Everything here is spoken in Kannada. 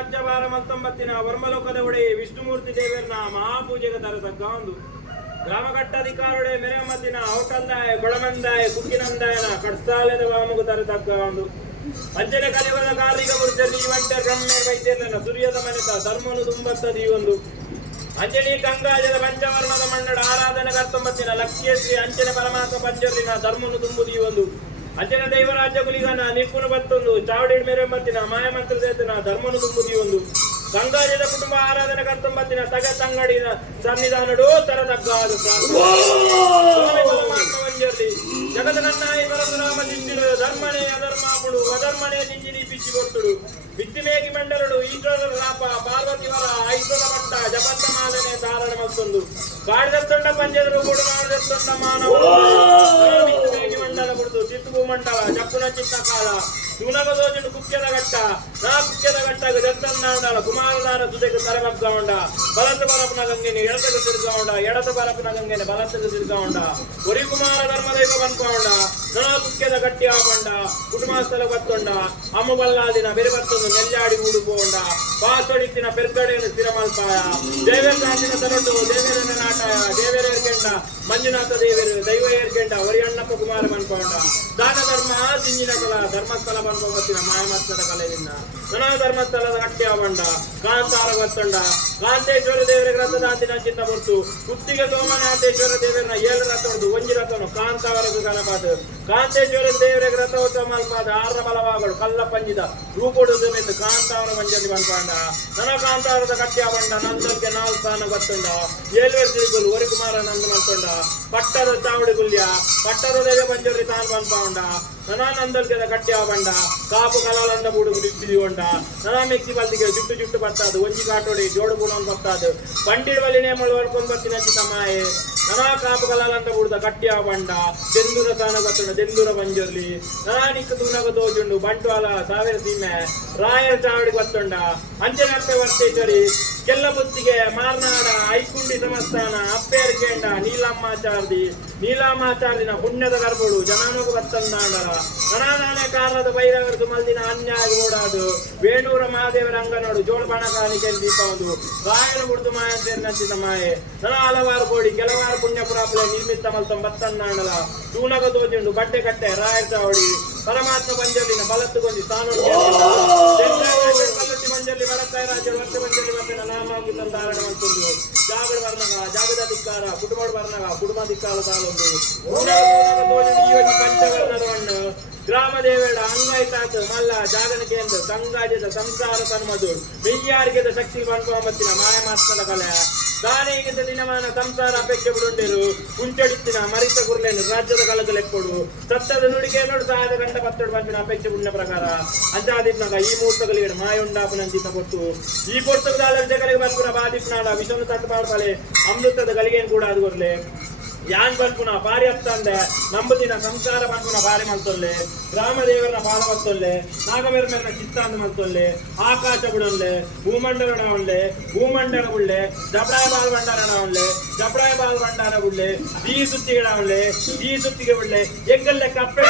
ರಾಜ್ಯಭಾರ ಮತ್ತೊಂಬತ್ತಿನ ವರ್ಮಲೋಕದ ಒಡೆಯ ವಿಷ್ಣುಮೂರ್ತಿ ದೇವರನ್ನ ಮಹಾಪೂಜೆಗೆ ತರತಕ್ಕ ಒಂದು ಗ್ರಾಮ ಕಟ್ಟಾಧಿಕಾರೊಡೆ ಮೆರಮತ್ತಿನ ಔಟಂದಾಯ ಗೊಳಮಂದಾಯ ಕುಕ್ಕಿನಂದಾಯನ ಕಡ್ಸಾಲದ ವಾಮಗು ತರತಕ್ಕ ಒಂದು ಅಂಜನೆ ಕಲಿಯುಗದ ಕಾರ್ಮಿಕ ವೃದ್ಧಿ ಜೀವಂತ ಬ್ರಹ್ಮೆ ವೈದ್ಯರನ್ನ ಸೂರ್ಯದ ಮನೆತ ಧರ್ಮನು ತುಂಬತ್ತದ ಈ ಒಂದು ಅಂಜನಿ ಕಂಗಾಜದ ಪಂಚವರ್ಣದ ಮಣ್ಣಡ ಆರಾಧನೆ ಕರ್ತೊಂಬತ್ತಿನ ಲಕ್ಷ್ಯಶ್ರೀ ಅಂಜನೆ ಪರಮಾತ್ಮ ಪಂಚರಿನ ಧರ್ಮನು ತುಂಬುದು ಈ ಒಂದು ಅಂಜನ ದೈವರಾಜ್ಯ ಗುಲಿಗನ ನಿಪ್ಪುನು ಬತ್ತೊಂದು ಚಾವಡಿ ಮೇರೆಂಬತ್ತಿನ ಮಾಯಮಂತ್ರ ದೇತನ ಧರ್ಮನು ತುಂಬುದಿ ಒಂದು ಗಂಗಾಜದ ಕುಟುಂಬ ಆರಾಧನೆ ಕರ್ತೊಂಬತ್ತಿನ ತಗ ತಂಗಡಿನ ಸನ್ನಿಧಾನಡು ತರದಗ್ಗಾದು ಪರಮಾತ್ಮವಂಜರ್ಲಿ ಜಗದ ನನ್ನಾಯಿ ಪರಶುರಾಮ ದಿಂಡಿಡು ಧರ್ಮನೇ ಅಧರ್ಮಾಪುಡು ಅಧರ್ಮನೇ ನಿಂಜಿನಿ ಪಿಚ್ಚಿ ಕೊಟ್ಟುಡು ಬಿತ್ತಿಮೇಗಿ ಮಂಡಲಡು ಈಶ್ವರ ರಾಪ ಪಾರ್ವತಿವರ ಐಶ್ವರ ಮಟ್ಟ ಜಪಂತ ಮಾಲನೆ ಧಾರಣ ಮತ್ತೊಂದು ಕಾಡಿದತ್ತೊಂಡ ಪಂಚದರು ಕೂಡ ಮಾಡಿದತ್ತೊಂಡ ಮಾನವ ಬಿತ್ತಿಮೇಗಿ ಮಂಡಲ ಬಿಡುದು ಚಿತ್ತು ಮಂಡಲ ಜಪ್ಪುನ ಚಿತ್ತ ಕಾಲ ತುನಗದೋಜುಡು ಕುಕ್ಕೆದ ಘಟ್ಟ ನಾ ಕುಕ್ಕೆದ ಘಟ್ಟಾಗ ದತ್ತನ್ನಾಂಡಲ ಕುಮಾರದಾರ ತುದೆಗೆ ತರಮಗ್ಗವಂಡ ಬಲತ್ತು ಬರಪನ ಗಂಗೆನೆ ಎಡತಗೆ ತಿರುಗವಂಡ ಎಡತ ಬರಪನ ಗಂಗೆನೆ ಬಲತ್ತಗೆ ತಿರುಗವಂಡ ಒರಿ ಕುಮಾರ ಧರ್ಮದೈವ ಬಂದ್ಕೊಂಡ ನಾ ಕುಕ್ಕೆದ ಗಟ್ಟಿ ಆಗೊಂಡ ಕುಟುಂಬಸ್ಥಲ ಬತ್ತೊಂಡ ಅಮ್ಮ ಬಲ್ಲಾದಿನ ಬೆರೆ ಬತ್ತೊಂದು ನೆಲ್ಲಾಡಿ ಊಡುಕೊಂಡ ಪಾಸೊಡಿತ್ತಿನ ಪೆರ್ಕಡೆಯನ್ನು ಸ್ಥಿರ ಮಲ್ಪಾಯ ದೇವೇರ ಕಾಂತಿನ ತರಟು ದೇವೇರನ ನಾಟಾಯ ದೇವೇರ ಏರ್ಕೆಂಡ ಮಂಜುನಾಥ ದೇವರು ದೈವ ಏರ್ಕೆಂಡ ಒರಿ ಅಣ್ಣಪ್ಪ ಕುಮಾರ ಬಂದ್ಕೊಂಡ ದಾನ ಧರ್ಮ ದಿಂಜಿನ ಕಲ ಧರ್ಮಸ್ಥಳ ಬಂದ್ಕೊಂಬತ್ತಿನ ಮಾಯಮತ್ತದ ಕಲೆಯಿಂದ ನನ ಧರ್ಮಸ್ಥಳದ ಗಟ್ಟಿ ಆಗೊಂಡ ಕಾಂತಾರ ಬತ್ತೊಂಡ ಕಾಂತೇಶ್ವರ ದೇವರ ರಥದಾಂತಿನ ಚಿತ್ತ ಬರ್ತು ಕುತ್ತಿಗೆ ಸೋಮನಾಥೇಶ್ವರ ದೇವರನ್ನ 7 ರಥದ್ದು ಒಂಜಿ ರಥನು ಕಾಂತಾವರೆಗೂ ಕಲಪಾದ ಕಾಂತೇಶ್ವರ ದೇವರಿಗೆ ರಥೋತ್ಸವ ಮಲ್ಪಾದ 6 ಬಲವಾಗಳು ಕಲ್ಲ ಪಂಜಿದ ರೂಪುಡು ಸಮೇತ ಕಾಂತಾವರ ಮಂಜಲ್ಲಿ ಬಂದ್ಕೊಂಡ ನನ ಕಾಂತಾವರದ ಗಟ್ಟಿ ಆಗೊಂಡ ನಂದಕ್ಕೆ 4 ಸ್ಥಾನ ಬತ್ತೊಂಡ 7 ತಿರುಗಲು ಒರಿ ಕುಮಾರ ನಂದ ಮತ್ತೊಂಡ ಪಟ್ಟದ ಚಾವಡಿ ಗುಲ್ಯ ಪಟ್ಟದ ದೇವ ಪಂಜರಿ ತಾನು ಬಂದ್ಕೊಂಡ ನನ ನಂದಲ್ಗೆದ ಗಟ್ಟಿ ಆಗೊಂಡ ಕಾಪು ಕಲಾಲಂದ ಬೂಡು ಬಿಡಿಕೊಂಡ ನನ ಮೆಕ್ಸಿ ಬಲ್ದಿಗೆ ಜುಟ್ಟು ಜುಟ್ಟು ಬತ್ತಾದು ಒಂಜಿ ಕಾಟೋಡಿ ಜೋಡು ಬೂಣನ್ ಬತ್ತಾದು ಪಂಡಿಡ್ ಬಲ್ಲಿ ನೇಮಳು ಹೊಡ್ಕೊಂಡ್ ಬರ್ತೀನಿ ಅಂಚಿತ ಮಾಯೆ ನನ ಕಾಪು ಕಲಾಲಂದ ಬೂಡ್ದ ಗಟ್ಟಿ ಆಗೊಂಡ ದೆಂದೂರ ತಾನ ಬತ್ತೊಂಡ ದೆಂದೂರ ಪಂಜರ್ಲಿ ನನ ನಿಕ್ಕ ತೂನಗ ದೋಜುಂಡು ಬಂಟ್ವಾಲ ಸಾವಿರ ಸೀಮೆ ರಾಯರ ಚಾವಡಿ ಬತ್ತೊಂಡ ಅಂಜನಪ್ಪೆ ವರ್ತೇಶ್ವರಿ ಕೆಲ್ಲ ಬುತ್ತಿಗೆ ಮಾರ್ನಾಡ ಐಕುಂಡಿ ಸಮಸ್ಥಾನ ಅಪ್ಪೇರ್ಕೇಂಡ ನೀಲಾಮಾಚಾರ್ದಿನ ಪುಣ್ಯದ ಗರ್ಭಗಳು ಜನಾನುಗ ಬತ್ತಂದಾಂಡರ ನನಾನೇ ಕಾರಣದ ಬೈರವರದು ಮಲ್ದಿನ ಅನ್ಯಾಯ ಓಡಾದು ವೇಣೂರ ಮಹಾದೇವರ ಅಂಗನೋಡು ಜೋಳ ಬಣ ಕಾಣಿಕೆ ದೀಪವದು ರಾಯನ ಮುಡ್ದು ಮಾಯಂತಿನ ಮಾಯೆ ನನ ಹಲವಾರು ಕೋಡಿ ಕೆಲವಾರು ಪುಣ್ಯ ಪುರಾಪುರ ನಿರ್ಮಿತ ಮಲ್ತಂ ಬತ್ತಂದಾಂಡಲ ತೂನಗ ದೋಜುಂಡು ಬಟ್ಟೆ ಕಟ್ಟೆ ರಾಯರ ಚಾವಡಿ ಪರಮಾತ್ಮ ಪಂಜಲಿನ ಬಲತ್ತುಗೊಂಡಿ ತಾನು ಕಲ್ಲುಟ್ಟಿ ಮಂಜಲ್ಲಿ ವರಕಾಯ ರಾಜ್ಯ ವರ್ಷ ಮಂಜಲ್ಲಿ ಮತ್ತೆ ನಾಮಾಗಿ ತಂದಾರಣ ಅಂತಂದು ಜಾಗಡ ವರ್ಣಗ ಜಾಗದ ಧಿಕ್ಕಾರ ಕುಟುಂಬ ವರ್ಣಗ ಕುಟುಂಬ ಧಿಕ್ಕಾರ ತಾಲೊಂದು ಪಂಚವರ್ಣದ ಮಣ್ಣು ಗ್ರಾಮ ದೇವೇಡ ಅಂಗಾಯ್ತಾತ ಮಲ್ಲ ಜಾಗನ ಕೇಂದ್ರ ಸಂಗಾಜದ ಸಂಸಾರ ತನ್ಮದು ಬೆಯ್ಯಾರಿಗೆದ ಶಕ್ತಿ ಬಂದ್ಕೊಂಬತ್ತಿನ ಮಾಯಮಾಸ್ತದ ಕಲೆ ದಾನಿಗಿಂತ ದಿನಮಾನ ಸಂಸಾರ ಅಪೇಕ್ಷೆ ಬಿಡುಂಡಿರು ಕುಂಚಡಿತ್ತಿನ ಮರಿತ ಗುರ್ಲೇನು ರಾಜ್ಯದ ಕಲಗಲೆಕ್ಕೊಡು ಸತ್ತದ ನುಡಿಗೆ ನೋಡು ಸಾಯದ ಗಂಟ ಪತ್ತೊಡು ಬಂದಿನ ಅಪೇಕ್ಷೆ ಬಿಡಿನ ಪ್ರಕಾರ ಅಂಚಾದಿಪ್ನಾಗ ಈ ಮುಹೂರ್ತಗಳಿಗೆ ಮಾಯುಂಡಾಪನಂಚಿತ ಕೊಟ್ಟು ಈ ಪುಸ್ತಕದ ವಿಷಯಗಳಿಗೆ ಬರ್ಪುರ ಬಾದಿಪ್ನಾಡ ವಿಷವನ್ನು ತಟ್ಟು ಮಾಡ್ತಾಳೆ ಅಮೃತದ ಗಲಿಗೇನು ಕೂಡ ಅದು ಬರ್ಲೆ ಯಾನ್ ಬರ್ಪುನ ಪಾರಿ ಹತ್ತಂದೆ ನಂಬುದಿನ ಸಂಸಾರ ಬಂಪುನ ಪಾರಿ ಮಲ್ತೊಲ್ಲೆ ರಾಮದೇವರನ ಪಾದ ಮತ್ತೊಲ್ಲೆ ನಾಗಮೇರ್ಮೇರನ ಚಿತ್ತಾಂದ ಮಲ್ತೊಲ್ಲೆ ಆಕಾಶ ಬಿಡೊಲ್ಲೆ ಭೂಮಂಡಲ ಭೂಮಂಡಲ ಉಳ್ಳೆ ಜಬರಾಯ ಬಾಲ್ ಭಂಡಾರ ಉಳ್ಳೆ ಈ ಸುತ್ತಿಗೆ ಉಳ್ಳೆ ಈ ಸುತ್ತಿಗೆ ಉಳ್ಳೆ ಎಗ್ಗಲ್ಲೆ ಕಪ್ಪೆ